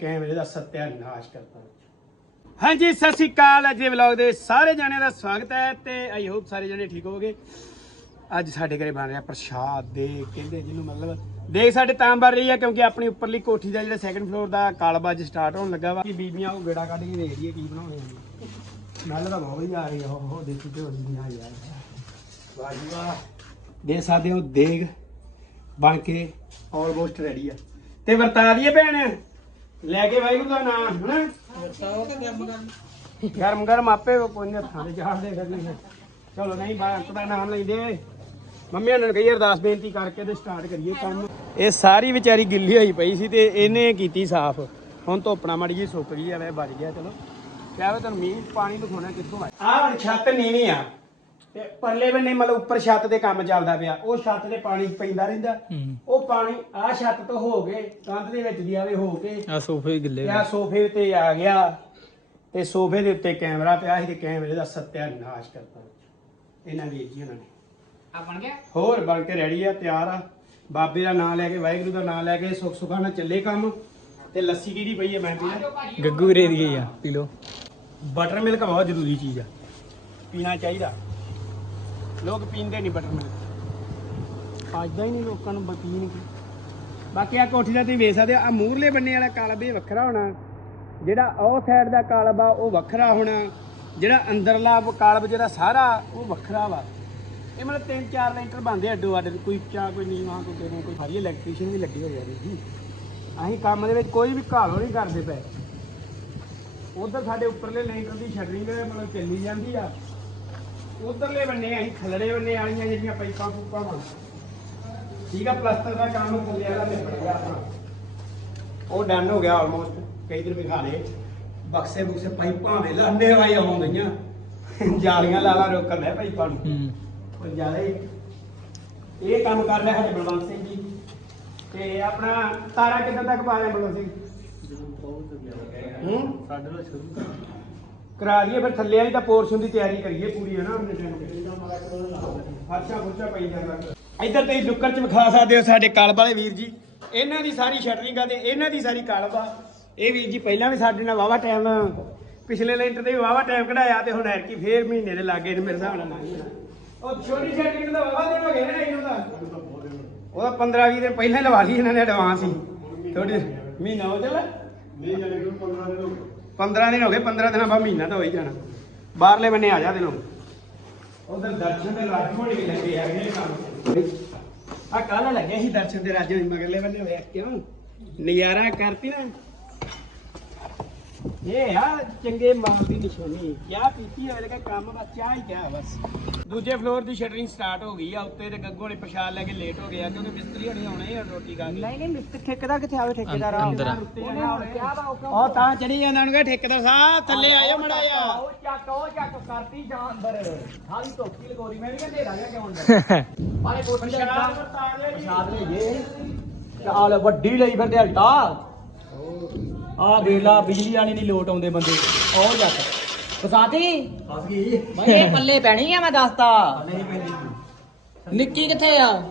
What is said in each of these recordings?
ਕੈਮਰੇ ਦਾ ਸਤਿਆਨਾਸ਼ ਕਰਤਾ ਹਾਂਜੀ ਸਤਿ ਸ਼੍ਰੀ ਅਕਾਲ। ਅੱਜ ਦੇ ਵਲੌਗ ਦੇ ਸਾਰੇ ਜਣਿਆਂ ਦਾ ਸਵਾਗਤ ਹੈ ਤੇ ਆਈ ਹੋਪ ਸਾਰੇ ਜਣੇ ਠੀਕ ਹੋਵੋਗੇ। ਅੱਜ ਸਾਡੇ ਘਰੇ ਬਣ ਰਿਹਾ ਪ੍ਰਸ਼ਾਦ ਦੇ ਕਹਿੰਦੇ ਜਿਹਨੂੰ ਮਤਲਬ ਦੇਖ ਸਾਡੇ ਤਾਂ ਬਣ ਰਹੀ ਹੈ ਕਿਉਂਕਿ ਆਪਣੀ ਉੱਪਰਲੀ ਕੋਠੀ ਦਾ ਜਿਹੜਾ ਸੈਕੰਡ ਫਲੋਰ ਦਾ ਕਾਲਬਾ ਅੱਜ ਸਟਾਰਟ ਹੋਣ ਲੱਗਾ ਵਾ। ਕਿ ਬੀਬੀਆਂ ਉਹ ਗੇੜਾ ਕੱਢ ਕੇ ਵੇਖਦੀ ਹੈ ਕੀ ਬਣਾਉਣੇ ਆ। ਸਮੈਲ ਤਾਂ ਬਹੁਤ ਹੀ ਆ ਰਹੀ ਹੈ ਉਹ ਉਹ ਦੇਖੀ ਤੇ ਹੋਣੀ ਆ ਯਾਰ। ਵਾਹ ਦੇ ਸਕਦੇ ਹੋ ਦੇਗ ਬਣ ਕੇ ਆਲਮੋਸਟ ਰੈਡੀ ਆ। ਤੇ ਵਰਤਾ ਦਈਏ ਭੈਣ। ਲੈ ਕੇ ਵਾਹਿਗੁਰੂ ਦਾ ਨਾਮ, ਹਨਾ? ਗਰਮ ਗਰਮ ਆਪੇ ਕੋਈ ਨਾ ਥਾਂ ਤੇ ਚਾੜਦੇ ਫਿਰਨਗੇ ਚਲੋ ਨਹੀਂ ਬਾਤ ਦਾ ਨਾਮ ਲੈਂਦੇ। ਮੰਮੀ ਉਹਨਾਂ ਨੂੰ ਕਹੀ ਅਰਦਾਸ ਬੇਨਤੀ ਕਰਕੇ ਤੇ ਸਟਾਰਟ ਕਰੀਏ ਕੰਮ। ਇਹ ਸਾਰੀ ਵਿਚਾਰੀ ਗਿੱਲੀ ਹੋਈ ਪਈ ਸੀ ਤੇ ਇਹਨੇ ਕੀਤੀ ਸਾਫ਼। ਹੁਣ ਧੋਪਣਾ ਮੜੀ ਜੀ ਸੁੱਕ ਗਈ ਆ ਬਚ ਗਿਆ, ਚਲੋ। ਕਿਹਾ ਵੇ ਤੁਹਾਨੂੰ ਮੀਂਹ ਪਾਣੀ ਦਿਖਾਉਣਾ ਕਿੱਥੋਂ ਆਇਆ? ਆਹ ਹੁਣ ਛੱਤ ਨੀਵੀਂ ਆ। ਤੇ ਪਰਲੇ ਬੰਨੇ ਮਤਲਬ ਉੱਪਰ ਛੱਤ ਦੇ ਕੰਮ ਚੱਲਦਾ ਪਿਆ ਉਹ ਛੱਤ ਦੇ ਪਾਣੀ ਪੈਂਦਾ ਰਹਿੰਦਾ। ਉਹ ਪਾਣੀ ਆਹ ਛੱਤ ਤੋਂ ਹੋ ਕੇ ਕੰਧ ਦੇ ਵਿੱਚ ਦੀ ਆਵੇ ਹੋ ਕੇ ਆ ਸੋਫੇ ਗਿੱਲੇ ਤੇ ਆਹ ਸੋਫੇ ਤੇ ਆ ਗਿਆ। ਤੇ ਸੋਫੇ ਦੇ ਉੱਤੇ ਕੈਮਰਾ ਪਿਆ ਸੀ ਤੇ ਕੈਮਰੇ ਦਾ ਸਤਿਆਨਾਸ਼ ਕਰਤਾ ਇਹਨਾਂ ਵੀਰ ਜੀ ਉਹਨਾਂ ਨੇ ਆ ਬਣ ਗਿਆ? ਹੋਰ ਬਣ ਕੇ ਰੈਡੀ ਆ ਤਿਆਰ ਆ। ਬਾਬੇ ਦਾ ਨਾਮ ਲੈ ਕੇ ਵਾਹਿਗੁਰੂ ਦਾ ਨਾਮ ਲੈ ਕੇ ਸੁੱਖ ਸੁਖਾ ਨਾਲ ਚੱਲੇ ਕੰਮ। ਤੇ ਲੱਸੀ ਕਿਹਦੀ ਪਈ ਹੈ ਮੈਂ ਪੀਣਾ ਗੱਗੂ ਰੇ ਦੀ ਆ ਪੀ ਲੋ ਬਟਰ ਮਿਲਕ ਬਹੁਤ ਜ਼ਰੂਰੀ ਚੀਜ਼ ਆ। ਪੀਣਾ ਚਾਹੀਦਾ। ਲੋਕ ਪੀਂਦੇ ਨਹੀਂ ਬਟਰ ਮਿਲਕ ਅੱਜ ਹੀ ਨਹੀਂ ਲੋਕਾਂ ਨੂੰ ਬ- ਪੀਣਗੇ ਬਾਕੀ ਆ ਕੋਠੀ ਦਾ ਤੁਸੀਂ ਵੇਖ ਸਕਦੇ ਆ ਆਹ ਮੂਹਰਲੇ ਬੰਨੇ ਵਾਲਾ ਕਾਲਬ ਇਹ ਵੱਖਰਾ ਹੋਣਾ। ਜਿਹੜਾ ਉਹ ਸਾਈਡ ਦਾ ਕਾਲਬ ਆ ਉਹ ਵੱਖਰਾ ਹੋਣਾ। ਜਿਹੜਾ ਅੰਦਰਲਾ ਕਾਲਬ ਜਿਹੜਾ ਸਾਰਾ, ਉਹ ਵੱਖਰਾ ਵਾ। ਇਹ ਮਤਲਬ ਤਿੰਨ ਚਾਰ ਲੈਂਟਰ ਬੰਦੇ ਅੱਡੋ ਅੱਡ, ਕੋਈ ਚਾ, ਕੋਈ ਨੀਵਾਂ, ਕੋਈ ਕਿਵੇਂ, ਕੋਈ ਸਾਰੀ ਇਲੈਕਟ੍ਰੀਸ਼ੀਅਨ ਵੀ ਲੱਗੀ ਹੋਈ ਆ ਜੀ। ਅਸੀਂ ਕੰਮ ਦੇ ਵਿੱਚ ਕੋਈ ਵੀ ਘਾਲੋ ਨਹੀਂ ਕਰਦੇ ਪਏ। ਉਧਰ ਸਾਡੇ ਉੱਪਰਲੇ ਲੈਂਟਰ ਦੀ ਸ਼ਟਰਿੰਗ ਮਤਲਬ ਚੱਲੀ ਜਾਂਦੀ ਆ। ਉਧਰਲੇ ਬੰਨੇ ਅਸੀਂ ਖਲੜੇ ਬੰਨੇ ਵਾਲੀਆਂ ਜਿਹੜੀਆਂ ਪਾਈਪਾਂ ਪੂਪਾਂ ਵਾ। ਠੀਕ ਆ ਪਲਸਤਰ ਦਾ ਕੰਮ ਥੱਲੇ ਵਾਲਾ ਨਿਬੜ ਗਿਆ ਆਪਣਾ। ਉਹ ਡਨ ਹੋ ਗਿਆ ਆਲਮੋਸਟ ਕਈ ਦਿਨ ਵਿਖਾ ਲਏ। ਬਕਸੇ ਬੁਕਸੇ ਪਾਈਪਾਂ ਵੇ ਲੰਡੇ ਵਾਈ ਆਉਂ ਗਈਆਂ ਜਾਲੀਆਂ ਲਾ ਲਾ ਰੋਕਣ ਦੇ ਪਾਈਪਾਂ ਨੂੰ। ਹੂੰ। ਉਹ ਜ਼ਿਆਦਾ ਹੀ। ਇਹ ਕੰਮ ਕਰ ਰਿਹਾ ਸਾਡੇ ਬਲਵੰਤ ਸਿੰਘ ਜੀ। ਤੇ ਆਪਣਾ ਤਾਰਾ ਕਿੱਦਾਂ ਤੱਕ ਪਾ ਲਿਆ ਬਲਵੰਤ ਸਿੰਘ? ਹੂੰ? ਸਾਡੇ ਨਾਲ ਸ਼ੁਰੂ ਕਰ। ਕਰਾ ਦਈਏ ਫਿਰ ਥੱਲੇ ਵਾਲੀ ਤਾਂ ਪੋਰਸ਼ਨ ਦੀ ਤਿਆਰੀ ਕਰੀਏ ਪੂਰੀ, ਹੈ ਨਾ, ਆਪਣੇ ਟਾਈਮ ਫਰਸ਼ਾਂ ਫੁਰਸ਼ਾਂ ਪਈ ਜਾਂਦਾ ਇੱਧਰ ਤੁਸੀਂ ਲੁੱਕਰ ਚ ਵਿਖਾ ਸਕਦੇ ਹੋ ਸਾਡੇ ਕਲਬ ਵਾਲੇ ਵੀਰ ਜੀ। ਇਹਨਾਂ ਦੀ ਸਾਰੀ ਸ਼ਟਰਿੰਗ ਆ ਤੇ, ਇਹਨਾਂ ਦੀ ਸਾਰੀ ਕਲਬ ਆ। ਇਹ ਵੀਰ ਜੀ ਪਹਿਲਾਂ ਵੀ ਸਾਡੇ ਨਾਲ ਵਾਵਾ ਟਾਈਮ ਪਿਛਲੇ ਲੈਂਟਰ ਤੇ ਵਾਵਾ ਟਾਈਮ ਕਢਾਇਆ ਤੇ ਹੁਣ ਐਰਕੀ ਫੇਰ ਮਹੀਨੇ ਦੇ ਲਾਗੇ ਨੇ ਮੇਰੇ ਹਿਸਾਬ ਨਾਲ। ਉਹ ਛੋਟੀ ਸ਼ਟਰਿੰਗ ਦਾ ਵਾਵਾ ਦਿਨ ਹੋ ਗਏ ਨਾ ਇਹਨੂੰ ਦਾ। ਉਹਦਾ 15 20 ਦਿਨ ਪਹਿਲਾਂ ਹੀ ਲਵਾ ਲਈ ਇਹਨਾਂ ਨੇ ਐਡਵਾਂਸ ਹੀ। ਥੋੜੀ ਮਹੀਨਾ ਹੋ ਚੱਲਾ ਨਹੀਂ ਜਾਣੇ 15 ਦਿਨ ਹੋ ਗਏ। 15 ਦਿਨ ਹੋ ਗਏ 15 ਦਿਨਾਂ ਬਾਅਦ ਮਹੀਨਾ ਤਾਂ ਹੋ ਹੀ ਜਾਣਾ। ਬਾਹਰਲੇ ਬੰਨੇ ਆ ਜਾ ਦਿਨੋਂ ਉਧਰ ਦਰਸ਼ਨ ਦੇ ਰਾਜ ਹੋਣੀ ਲੱਗੇ ਆ ਇਹ ਕੰਮ। ਆ ਕੱਲ ਲੱਗੇ ਸੀ ਦਰਸ਼ਨ ਦੇ ਰਾਜ ਮਗਰਲੇ ਬੰਨੇ ਹੋਇਆ ਕਿਉਂ? ਨਜ਼ਾਰਾ ਕਰਤੀ ਨਾ। ਇਹ ਆ ਚੰਗੇ ਮਾਲ ਦੀ ਨਿਸ਼ਾਨੀ। ਕਿਆ ਪੀਤੀ ਹੋਵੇ ਲਗਾ ਕੰਮ ਬਸ ਚਾਹ ਹੀ ਕਿਆ ਬਸ। ਦੂਜੇ ਫਲੋਰ ਦੀ ਸ਼ਟਰਿੰਗ ਸਟਾਰਟ ਹੋ ਗਈ ਆ ਉੱਤੇ ਤੇ ਗੱਗੂ ਨੇ ਪ੍ਰਸ਼ਾਦ ਲੈ ਕੇ ਲੇਟ ਹੋ ਗਿਆ ਕਿਉਂਕਿ ਮਿਸਤਰੀ ਹਣੇ ਆਉਣੇ ਆ ਰੋਟੀ ਖਾ ਕੇ। ਨਹੀਂ ਨਹੀਂ ਮਿਸਤਰੀ ਠੇਕੇਦਾਰ ਕਿੱਥੇ ਆਵੇ ਠੇਕੇਦਾਰ ਆ। ਅੰਦਰ ਆ। ਉਹ ਤਾਂ ਚੜੀ ਜਾਂਦਾ ਉਹਨੂੰ ਕਹ ਠੇਕੇਦਾਰ ਸਾਹਿਬ ਥੱਲੇ ਆਇਓ ਮੜਾ ਆ ਉਹ ਚੱਕ ਉਹ ਚੱਕ ਕਰਤੀ ਜਾਂ ਅੰਦਰ। ਖਾਲੀ ਟੋਪੀ ਲਗੋਰੀ ਮੈਂ ਵੀ ਕਹਿੰਦੇ ਰਾਜਾ ਕਿਉਂ ਅੰਦਰ? ਆਲੇ ਕੋਠੀ ਦਾ ਪ੍ਰਸ਼ਾਦ ਲਈਏ ਚਾਲ ਵੱਡੀ ਲਈ ਫਿਰਦੇ ਹਲਟਾ ਆ ਵੇਲਾ ਬਿਜਲੀ ਵਾਲੇ ਨਹੀਂ ਲੋਟ ਆਉਂਦੇ ਬੰਦੇ। ਉਹ ਜੱਟ ਫਸਾਤੀ ਫਸ ਗਈ। ਮੈਂ ਇਹ ਪੱਲੇ ਪੈਣੀ ਆ ਮੈਂ ਦੱਸਤਾ। ਨਹੀਂ ਪੈਂਦੀ। ਨਿੱਕੀ ਕਿੱਥੇ ਆ?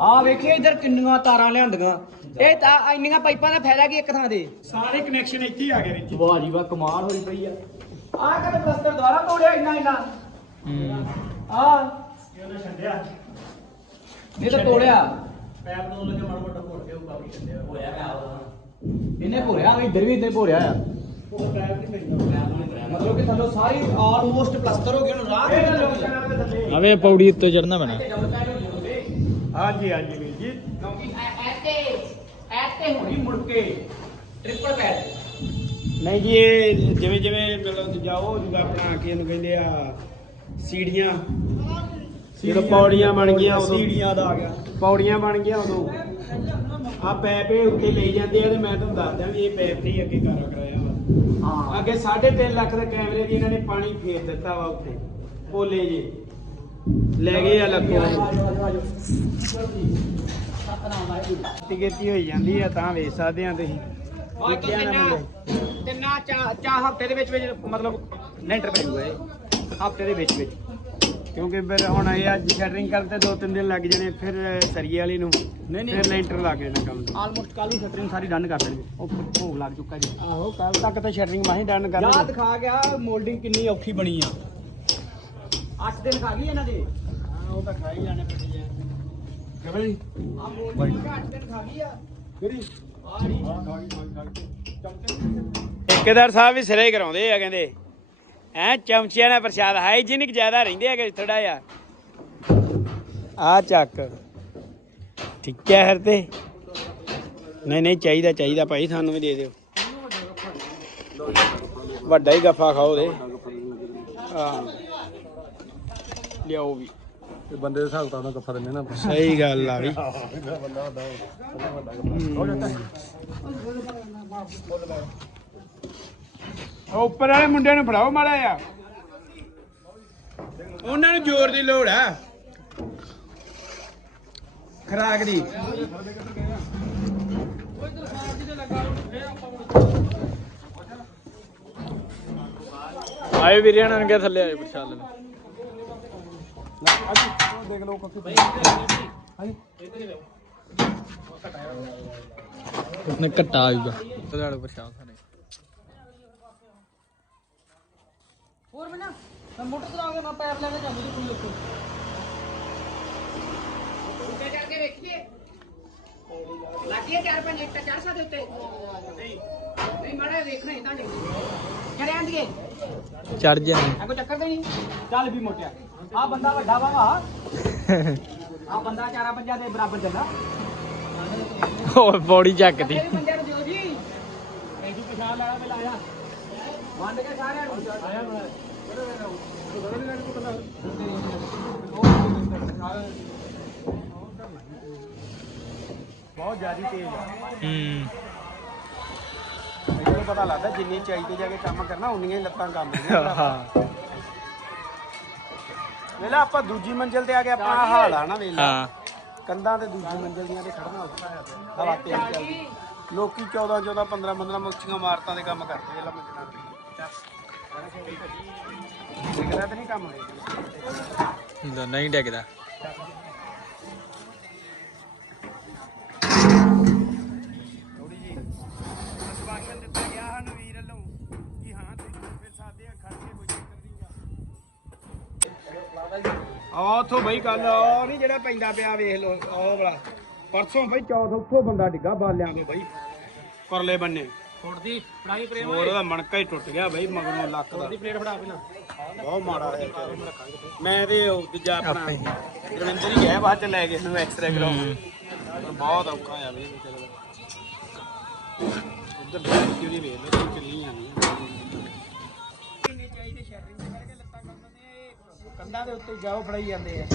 ਆ ਵੇਖੀ ਇੱਧਰ ਕਿੰਨੀਆਂ ਤਾਰਾਂ ਲਿਆਂਦੀਆਂ। ਇਹ ਤਾਂ ਇੰਨੀਆਂ ਪਾਈਪਾਂ ਦਾ ਫਾਇਦਾ ਕੀ ਇੱਕ ਥਾਂ ਦੇ ਸਾਰੇ ਕਨੈਕਸ਼ਨ ਇੱਥੇ ਆ ਗਏ ਵਿੱਚ ਵਾਹ ਜੀ ਵਾਹ ਕਮਾਲ ਹੋਈ ਪਈ ਆ। ਆ ਕਦੇ ਪਲਸਤਰ ਦੁਆਰਾ ਤੋੜਿਆ ਇੰਨਾ ਇੰਨਾ। ਹੂੰ। ਆ ਉਹਨੇ ਛੱਡਿਆ। ਇਹ ਤਾਂ ਤੋੜਿਆ। ਪੈਪ ਤੋਂ ਲੱਗੇ ਮਾੜਾ ਮੋਟਾ ਭੁੱਲ ਕੇ ਉਹ ਕਾਫੀ ਛੱਡਿਆ। ਹੋਇਆ ਮੈਂ ਇਹਨੇ ਭੋਰਿਆ ਇੱਧਰ ਵੀ ਇੱਧਰ ਭੋਰਿਆ ਆ। ਉਹ ਪੈਪ ਨਹੀਂ ਪੈਂਦਾ। ਮਤਲਬ ਕਿ ਥੱਲੋਂ ਸਾਰੀ ਆਲਮੋਸਟ ਪਲਸਤਰ ਹੋ ਗਈ ਹੁਣ ਰਾਹ ਆਵੇ ਪੌੜੀ ਉੱਤੇ ਚੜਨਾ ਪੈਣਾ। ਹਾਂਜੀ ਹਾਂਜੀ ਵੀਰ ਜੀ। ਕਿਉਂਕਿ ਐਤੇ ਐਤੇ ਹੋਣੀ ਮੁੜ ਕੇ ਟ੍ਰਿਪਲ ਪੈਡ ਨਹੀਂ ਜੀ ਇਹ ਜਿਵੇਂ ਜਿਵੇਂ ਮਤਲਬ ਜਾਓ ਜੂਗਾ ਆਪਣਾ ਕੀ ਇਹਨੂੰ ਕਹਿੰਦੇ ਆ ਸੀੜੀਆਂ। ਜਦੋਂ ਪੌੜੀਆਂ ਬਣ ਗਈਆਂ ਉਦੋਂ। ਸੀੜੀਆਂ ਦਾ ਆ ਗਿਆ। ਪੌੜੀਆਂ ਬਣ ਗਈਆਂ ਉਦੋਂ। ਆ ਪੈਪ ਇਹ ਉੱਤੇ ਲਈ ਜਾਂਦੇ ਆ ਤੇ ਮੈਂ ਤੁਹਾਨੂੰ ਦੱਸ ਦਿਆਂ ਵੀ ਇਹ ਪੈਪ ਤੇ ਹੀ ਅੱਗੇ ਕਾਰਾ ਕਰਾਇਆ ਵਾ। ਹਾਂ। ਅੱਗੇ 3.5 ਲੱਖ ਦੇ ਕੈਮਰੇ ਦੀ ਇਹਨਾਂ ਨੇ ਪਾਣੀ ਫੇਰ ਦਿੱਤਾ ਵਾ ਉੱਤੇ ਪੋਲੇ ਜੇ। ਲੈ ਗਏ ਆ ਲੱਖੋਂ। ਟਿਕੇਟੀ ਹੋਈ ਜਾਂਦੀ ਆ ਤਾਂ ਵੇਚ ਸਕਦੇ ਆ ਤੁਸੀਂ। ਤਿੰਨਾ ਚਾ ਚਾ ਹਫ਼ਤੇ ਦੇ ਵਿੱਚ ਵਿੱਚ ਮਤਲਬ ਲੈਂਟਰ ਪੈ ਜੂਗਾ ਇਹ ਹਫ਼ਤੇ ਦੇ ਵਿੱਚ ਵਿੱਚ। ਕਿਉਂਕਿ ਫਿਰ ਹੁਣ ਇਹ ਅੱਜ ਸ਼ਟਰਿੰਗ ਕਰਦੇ ਦੋ ਤਿੰਨ ਦਿਨ ਲੱਗ ਜਾਣੇ ਫਿਰ ਸਰੀਏ ਵਾਲੀ ਨੂੰ ਨਹੀਂ ਨਹੀਂ। ਫਿਰ ਲੈਂਟਰ ਲੱਗ ਜਾਣਾ ਕੰਮ। ਨੂੰ ਆਲਮੋਸਟ ਕੱਲ ਹੀ ਸ਼ਟਰਿੰਗ ਸਾਰੀ ਡਨ ਕਰ ਦੇਣਗੇ। ਉਹ ਭੋਗ ਲੱਗ ਚੁੱਕਾ ਜੀ। ਆਹੋ ਕੱਲ ਤੱਕ ਤਾਂ ਸ਼ਟਰਿੰਗ ਮਾਹੀ ਡਨ ਕਰ ਯਾਦ ਖਾ ਗਿਆ ਮੋਲਡਿੰਗ ਕਿੰਨੀ ਔਖੀ ਬਣੀ ਆ। 8 ਦਿਨ ਖਾ ਗਈ ਇਹਨਾਂ ਦੇ? ਉਹ ਤਾਂ ਖਾਈ ਜਾਣੇ ਪੜੀ ਜਾਏ ਕਿਵੇਂ ਜੀ ਆ ਮੋਲਡਿੰਗ 8 ਦਿਨ ਖਾ ਗਈ ਆ। ਕਿਹੜੀ? ਠੇਕੇਦਾਰ ਸਾਹਿਬ ਵੀ ਸਿਰੇ ਹੀ ਕਰਾਉਂਦੇ ਆ ਕਹਿੰਦੇ। ਐ ਚਮਚਿਆਂ ਨਾਲ ਪ੍ਰਸ਼ਾਦ ਹਾਈਜੀਨਿਕ ਜ਼ਿਆਦਾ ਰਹਿੰਦੇ ਆ ਕਿ ਥੋੜਾ ਜਿਹਾ। ਆ ਚੱਕ। ਠੀਕ ਹੈ ਹਰ ਤੇ। ਨਹੀਂ ਨਹੀਂ ਚਾਹੀਦਾ ਚਾਹੀਦਾ ਭਾਈ ਸਾਨੂੰ ਵੀ ਦੇ ਦਿਓ। ਵੱਡਾ ਹੀ ਗੱਫਾ ਖਾਓ ਦੇ। ਹਾਂ ਲਿਆਓ ਵੀ। ਇਹ ਬੰਦੇ ਦੇ ਹਿਸਾਬ ਤਾਂ ਉਹਨਾਂ ਗੱਫਾ ਦਿੰਦੇ ਨਾ ਸਹੀ ਗੱਲ ਆ ਵੀ। ਬੰਦਾ ਵੱਡਾ ਉਹ ਉੱਪਰ ਵਾਲੇ ਮੁੰਡਿਆਂ ਨੂੰ ਫੜਾਓ ਮਾੜਾ ਆ ਉਹਨਾਂ ਨੂੰ ਜ਼ੋਰ ਦੀ ਲੋੜ ਆ। ਖਰਾਕ ਦੀ। ਆਏ ਵੀਰੇ ਹਣਨ ਕੇ ਥੱਲੇ ਆਏ ਪ੍ਰਸ਼ਾਦ ਲੈਣ। ਦੇਖ ਲਓ ਕੱਕੀ ਉਸਨੇ ਘਟਾ ਆਊਗਾ ਉਹਦੇ ਵਾਲੇ ਪ੍ਰਸ਼ਾਦ ਹੋਰ ਬਣਾ ਮੈਂ ਮੋਟਰ ਚਲਾ ਕੇ ਮੈਂ ਪੈਰ ਲੈ ਕੇ ਜਾਂਦੀ ਸੀ ਕੋਈ ਉੱਥੇ ਲੱਗੇ ਚਾਰ ਪੰਜ ਇੱਟ ਚੜ ਸਕਦੇ ਉੱਤੇ। ਨਹੀਂ। ਮਾੜਾ ਵੇਖਣਾ ਹੀ ਤਾਂ ਚੜਿਆਂ ਦੀਏ ਚੜ ਜਾਣੇ। ਐ ਕੋਈ ਚੱਕਰ ਤੇ ਨਹੀਂ? ਚੱਲ ਵੀ ਮੋਟਿਆ। ਆ ਬੰਦਾ ਵੱਡਾ ਵਾ ਵਾ। ਆ ਬੰਦਾ ਚਾਰਾ ਪੰਜਾਂ ਦੇ ਬਰਾਬਰ ਚੱਲਦਾ। ਉਹ ਬੋਡੀ ਚੱਕਦੀ। ਇਹ ਬੰਦਿਆਂ ਨੂੰ ਦਿਓ ਜੀ। ਇਹ ਜੀ ਪਛਾਣ ਲਾਇਆ ਮੈਂ ਲਾਇਆ। ਵੰਡ ਕੇ ਸਾਰਿਆਂ ਨੂੰ। ਆਇਆ ਬਣਾ ਬਹੁਤ ਜ਼ਿਆਦਾ ਤੇਜ਼ ਆ। ਹੂੰ। ਮੈਨੂੰ ਪਤਾ ਲੱਗਦਾ ਜਿੰਨੀ ਚਾਈ ਤੇ ਜਾ ਕੇ ਕੰਮ ਕਰਨਾ ਉਨੀਆਂ ਹੀ ਲੱਤਾਂ ਕੰਮ ਦੀਆਂ ਹਾਂ। ਵੇਲਾ ਆਪਾਂ ਦੂਜੀ ਮੰਜ਼ਿਲ ਤੇ ਆ ਕੇ ਆਪਣਾ ਹਾਲ ਆ ਨਾ ਵੇਲਾ। ਹਾਂ। ਕੰਧਾਂ ਤੇ ਦੂਜੀ ਮੰਜ਼ਿਲ ਦੀਆਂ ਤੇ ਖੜਨਾ ਔਖਾ ਆ ਪਿਆ। ਹਵਾ ਤੇਜ਼ ਚੱਲਦੀ। ਲੋਕੀ 14 14 15 15 ਮੁੱਛੀਆਂ ਮਾਰਤਾਂ ਦੇ ਕੰਮ ਕਰਦੇ ਵੇਲਾ ਮੰਜ਼ਿਲਾਂ ਤੇ। ਤੇ ਨਹੀਂ ਕੰਮ ਹੁੰਦਾ ਨਹੀਂ ਡਿੱਗਦਾ। ਥੋੜੀ ਜੀ ਸਵਾਸ਼ਨ ਦਿੱਤਾ ਗਿਆ ਸਾਨੂੰ ਵੀਰ ਵੱਲੋਂ ਕਿ ਹਾਂ ਤੁਸੀਂ ਫਿਰ ਸਾਦੇ ਆ ਖੜ ਕੇ ਕੋਈ ਚੱਕਰ ਨਹੀਂ ਆ ਉਥੋਂ ਬਈ ਕੱਲ ਉਹ ਨਹੀਂ ਜਿਹੜਾ ਪੈਂਦਾ ਪਿਆ ਵੇਖ ਲੋ ਉਹ ਵਾਲਾ। ਪਰਸੋਂ ਬਈ ਚੌਥ ਉੱਥੋਂ ਬੰਦਾ ਡਿੱਗਾ ਬਾਲਿਆਂ ਤੋਂ ਬਈ। ਪਰਲੇ ਬੰਨੇ। ਫੁੱਟਦੀ ਫੜਾਈ ਪ੍ਰੇਮ ਹੋਰ ਉਹਦਾ ਮਣਕਾ ਹੀ ਟੁੱਟ ਗਿਆ ਬਈ ਮਗਰੋਂ ਲੱਕ ਦਾ। ਪਲੇਟ ਫੜਾ ਪਹਿਲਾਂ। ਬਹੁਤ ਮਾੜਾ ਨੂੰ। ਮੈਂ ਤੇ ਉਹ ਦੂਜਾ ਆਪਣਾ ਰਵਿੰਦਰ ਹੀ। ਗਿਆ ਬਾਅਦ ਚ ਲੈ ਗਏ ਨੂੰ ਐਕਸਰੇ ਕਰਾਉਣ। ਪਰ ਬਹੁਤ ਔਖਾ ਆ ਬਈ ਦਾ। ਉਧਰ ਦੇਖੀ ਉਹਦੀ ਵੇਖ ਲੋ ਚਲੀ ਜਾਂਦੀ ਕਿੰਨੇ ਚਾਹੀਦੇ ਸ਼ੈਟਰਿੰਗ ਦੇ ਕਰਕੇ ਲੱਤਾਂ ਕੰਮ ਨੇ ਕੰਧਾਂ ਦੇ ਉੱਤੇ ਜਾਓ ਫੜਾਈ ਜਾਂਦੇ ਆ।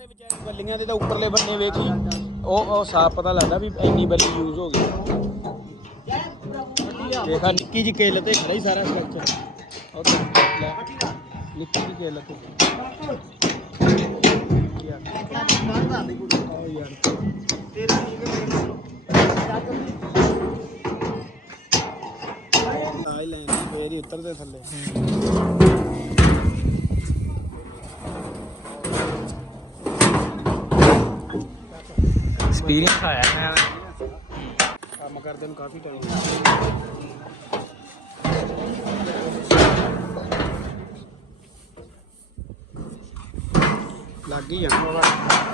ਦੇ ਵਿਚਾਰੇ ਬੱਲੀਆਂ ਦੇ ਤਾਂ ਉੱਪਰਲੇ ਬੰਨੇ ਵੇਖੀ ਉਹ ਉਹ ਸਾਫ਼ ਪਤਾ ਲੱਗਦਾ ਵੀ ਇੰਨੀ ਬੱਲੀ ਯੂਜ਼ ਹੋ ਗਈ। ਦੇਖਾ, ਨਿੱਕੀ ਜੀ ਕੇਲ ਤੇ ਖੜਾ ਹੀ ਸਾਰਾ ਸਟਰਕਚਰ। ਉਹ ਨਿੱਕੀ ਜੀ ਕੇਲ ਤੇ। ਆਹ ਯਾਰ ਤੇਰਾ ਆਈ ਲੈਣ ਫੇਰ ਹੀ ਉਤਰਦੇ ਥੱਲੇ। ਐਕਸਪੀਰੀਅੰਸ ਆਇਆ ਮੈਂ ਕੰਮ ਕਰਦੇ ਨੂੰ ਕਾਫੀ ਟਾਈਮ ਲੱਗ ਹੀ ਜਾਣਾ।